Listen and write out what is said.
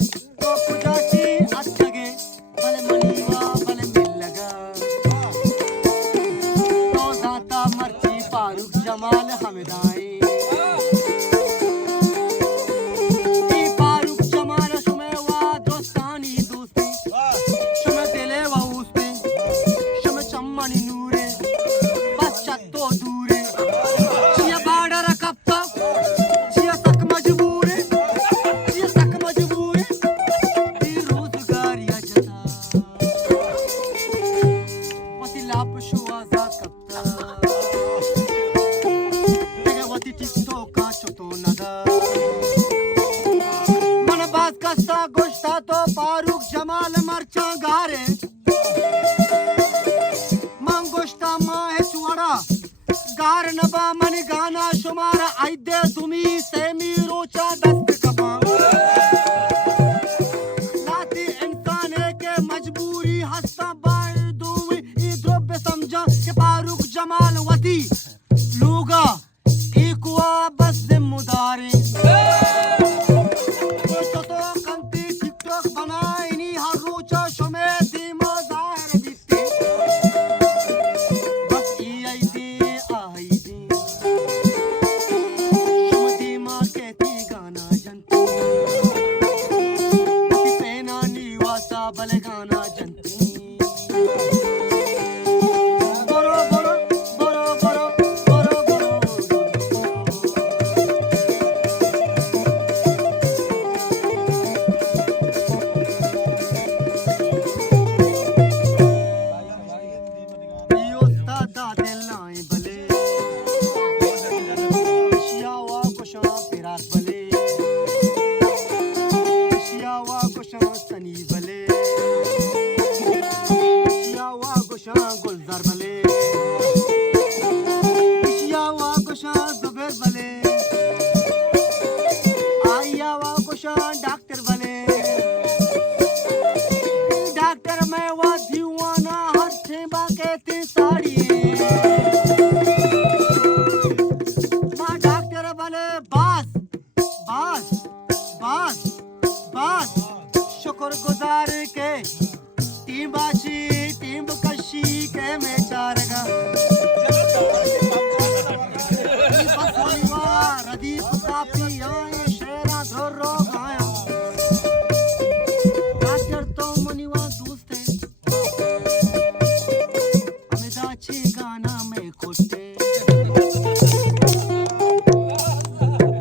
तो पुजाची अत्तगे भले मनीवा भले मिलगा तो दाता मर्ची फारूक जमाल हमदाई फारूक जमाल शुमेवा दोस्तानी दोस्ती शुमे दिले वा उसपे शुमे चम्मनी नूरे बस चत्तो दूरे चिया बाडर कप्पा चिया तक मजबूरे चिया तक मजबूरे ती रोजगारिया जता वती लाप शुआजा कप्ता तेगे वती टिकटो का चोतो नदा मन बात कस्ता गोश्ता तो फारूक जमाल मरचा गारे मंगोश्ता माहे सुवड़ा गार नबा मन गाना शुमारा आइदे तुमी सेमी रोचा दस्त कपा लाती इंसान है के मजबूरी हस्ता बाय दूवी ई द्रव्य समझा के फारूक जमाल वती लूगा इकुआ बस जिम्मेदारी तो कंती टिकटॉक बनाईनी हर रोचा शुमे दीमा जाहिर दिखती बस ई आई दी शुमदी माँ कहती गाना जनती पेना नीवासा भले गाना जनती बोरो बोरो बोरो बोरो बोरो बोरो यो दादा दिल नाई भले शियावा कुशा पिरात भले शियावा कुशा सनी भले शियावा कुशा गुलजार भले शियावा कुशा जुबेर भले आयावा कुशा डॉक्टर भले डॉक्टर मैं वा दीवाना हर सेवा कहती साड़ी माँ डॉक्टर भले बास बास बास बास शुक्र गुजार के टीम बाशी